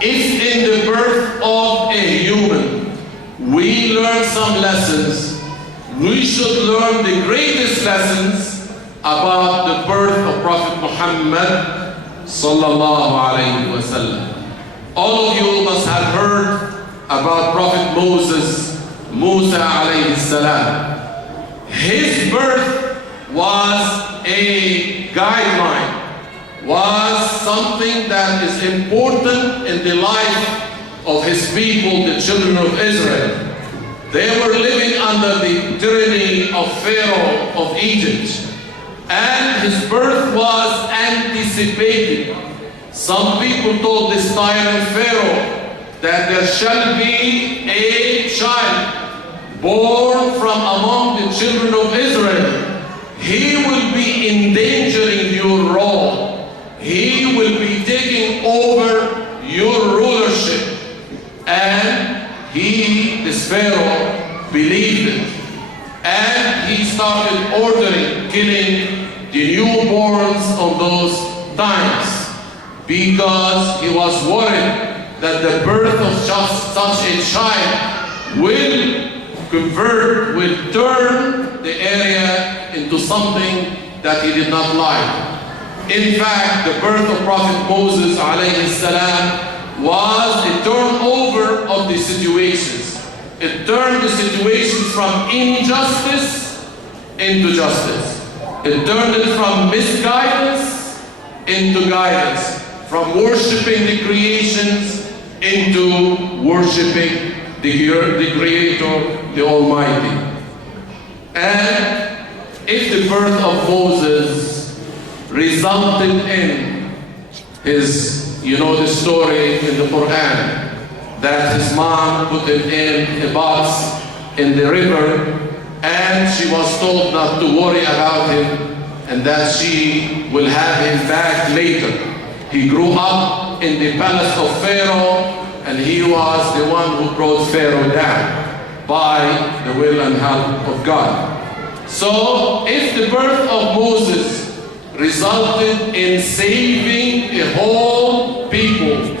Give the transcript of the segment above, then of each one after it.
If in the birth of a human we learn some lessons, we should learn the greatest lessons about the birth of Prophet Muhammad sallallahu alayhi wa sallam. All of you must have heard about Prophet Musa alayhi salam. His birth was a guideline, was something that is important in the life of his people, the children of Israel. They were living under the tyranny of Pharaoh of Egypt, and his birth was anticipated. Some people told this tyrant Pharaoh that there shall be a child born from among the children of Israel. He will be endangering your role. He will be taking over your rulership. And this Pharaoh believed it. And he started ordering, killing the newborns of those times, because he was worried that the birth of such a child will turn the area into something that he did not like. In fact, the birth of Prophet Moses alayhi salam was a turnover of the situations. It turned the situations from injustice into justice. It turned it from misguidance into guidance, from worshiping the creations into worshiping the Creator, the Almighty. And if the birth of Moses resulted in his, the story in the Quran, that his mom put him in a box in the river, and she was told not to worry about him, and that she will have him back later. He grew up in the palace of Pharaoh, and he was the one who brought Pharaoh down by the will and help of God. So if the birth of Moses resulted in saving a whole people,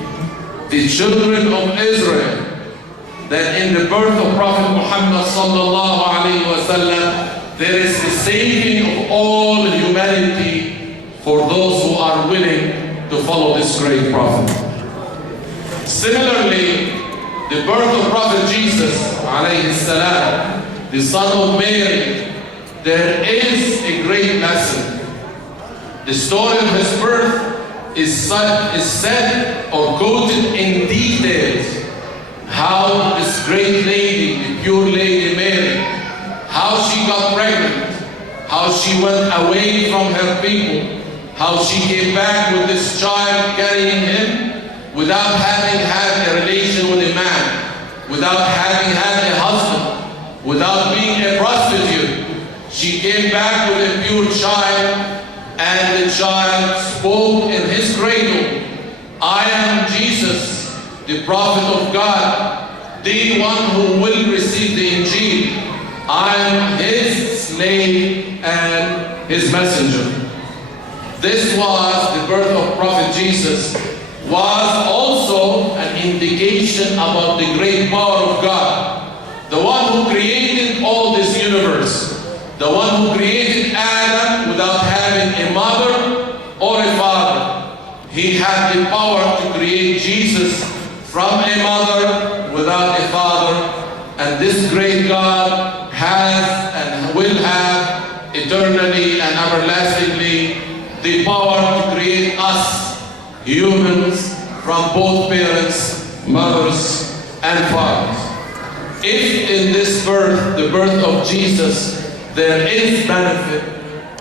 the children of Israel, then in the birth of Prophet Muhammad sallallahu alayhi wa sallam, there is the saving of all humanity for those who are willing to follow this great prophet. Similarly, the birth of Prophet Jesus alayhi salam, the son of Mary, there is a great lesson. The story of his birth is said or quoted in details. How this great lady, the pure lady Mary, how she got pregnant, how she went away from her people, how she came back with this child carrying him, without having had a relation with a man, without having had a husband, without being a prostitute. She came back with a pure child, and the child spoke in his cradle, "I am Jesus, the prophet of God, the one who will receive the Injil. I am his slave and his messenger." This was the birth of Prophet Jesus, was also an indication about the great power of God, the one who created all this universe, the one who created Adam without having a mother or a father. He had the power to create Jesus from a mother without a father, and this great God has and will have eternally and everlastingly the power to create us humans from both parents, mothers, and fathers. If in this birth, the birth of Jesus, there is benefit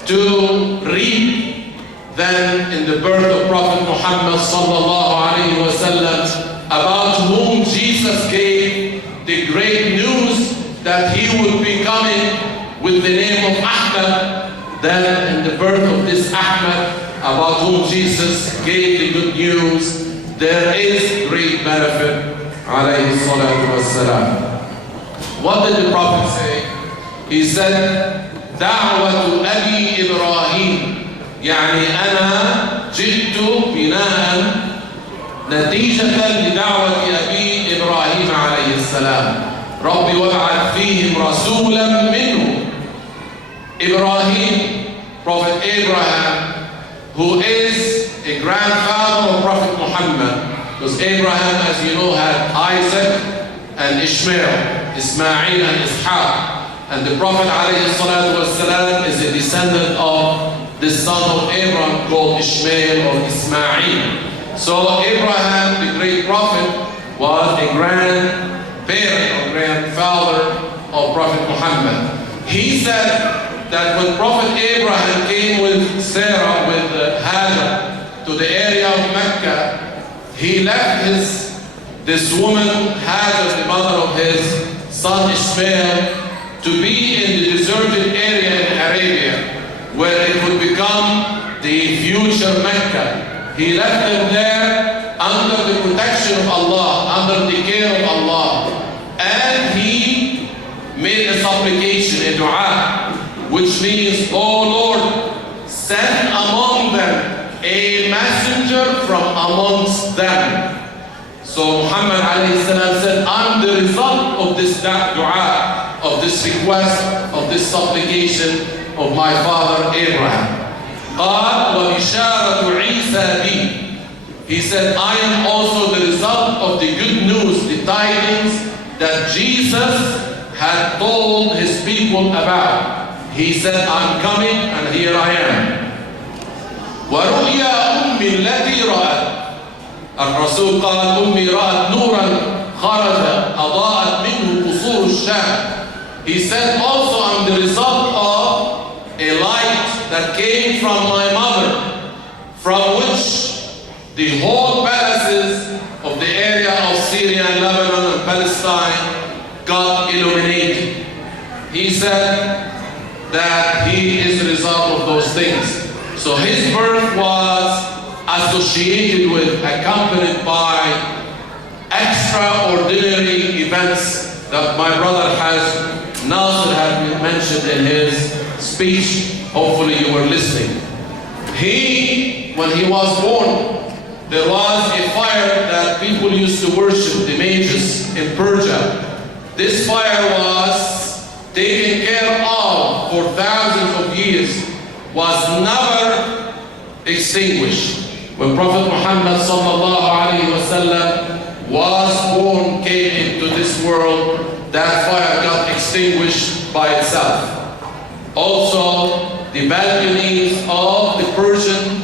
to reap, then in the birth of Prophet Muhammad sallallahu alaihi wasallam, about whom Jesus gave the great news that he would be coming with the name of Ahmad, then in the birth of this Ahmad, about whom Jesus gave the good news, there is great benefit, alayhi salatu wassalam. What did the Prophet say? He said, دعوة أبي إبراهيم، يعني أنا جئت بناء نتيجة لدعوة أبي إبراهيم عليه السلام. ربي وابعث فيهم رسولا منهم. Ibrahim, Prophet Abraham, who is a grandfather of Prophet Muhammad, because Abraham, as you know, had Isaac and Ishmael, Ismail and Ishaq. And the Prophet ﷺ is a descendant of the son of Abraham called Ishmael or Ismail. So Abraham, the great prophet, was a grandparent or grandfather of Prophet Muhammad. He said that when Prophet Abraham came with Sarah, with Hajar, to the area of Mecca, he left this woman, Hajar, the mother of his son Ishmael, to be in the deserted area in Arabia, where it would become the future Mecca. He left them there under the protection of Allah, under the care of Allah. And he made a supplication, a dua, which means, oh Lord, send among them a messenger from amongst them. So Muhammad alayhi salam said, I'm the result of this dua, of this request, of this supplication of my father Abraham. قال وبشارة عيسى بي. He said, I am also the result of the good news, the tidings that Jesus had told his people about. He said, I'm coming and here I am. ورؤيا أمي التي رأت. الرسول قال أمي رأت نورا خرج أضاءت منه قصور الشام. He said also, I'm the result of a light that came from my mother, from which the whole palaces of the area of Syria and Lebanon and Palestine got illuminated. He said that he is the result of those things. So his birth was associated with, accompanied by extraordinary events that my brother Nasser had mentioned in his speech. Hopefully you were listening. When he was born, there was a fire that people used to worship, the mages in Persia. This fire was taken care of for thousands of years, was never extinguished. When Prophet Muhammad was born, came into this world, that fire got extinguished by itself. Also, the balconies of the Persian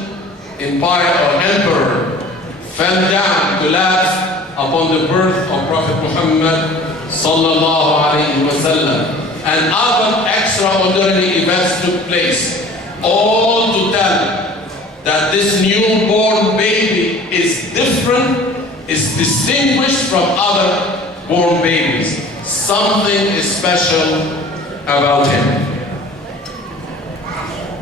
Empire or Emperor fell down, collapsed upon the birth of Prophet Muhammad and other extraordinary events took place, all to tell that this newborn baby is different, is distinguished from other born babies. Something is special about him.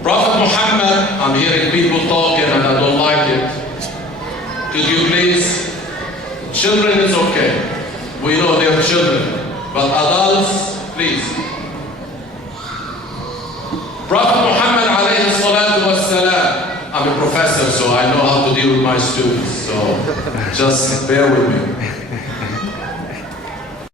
Prophet Muhammad, I'm hearing people talking and I don't like it. Could you please? Children is okay. We know they're children. But adults, please. Prophet Muhammad alayhi salatu was salam. I'm a professor, so I know how to deal with my students. So just bear with me.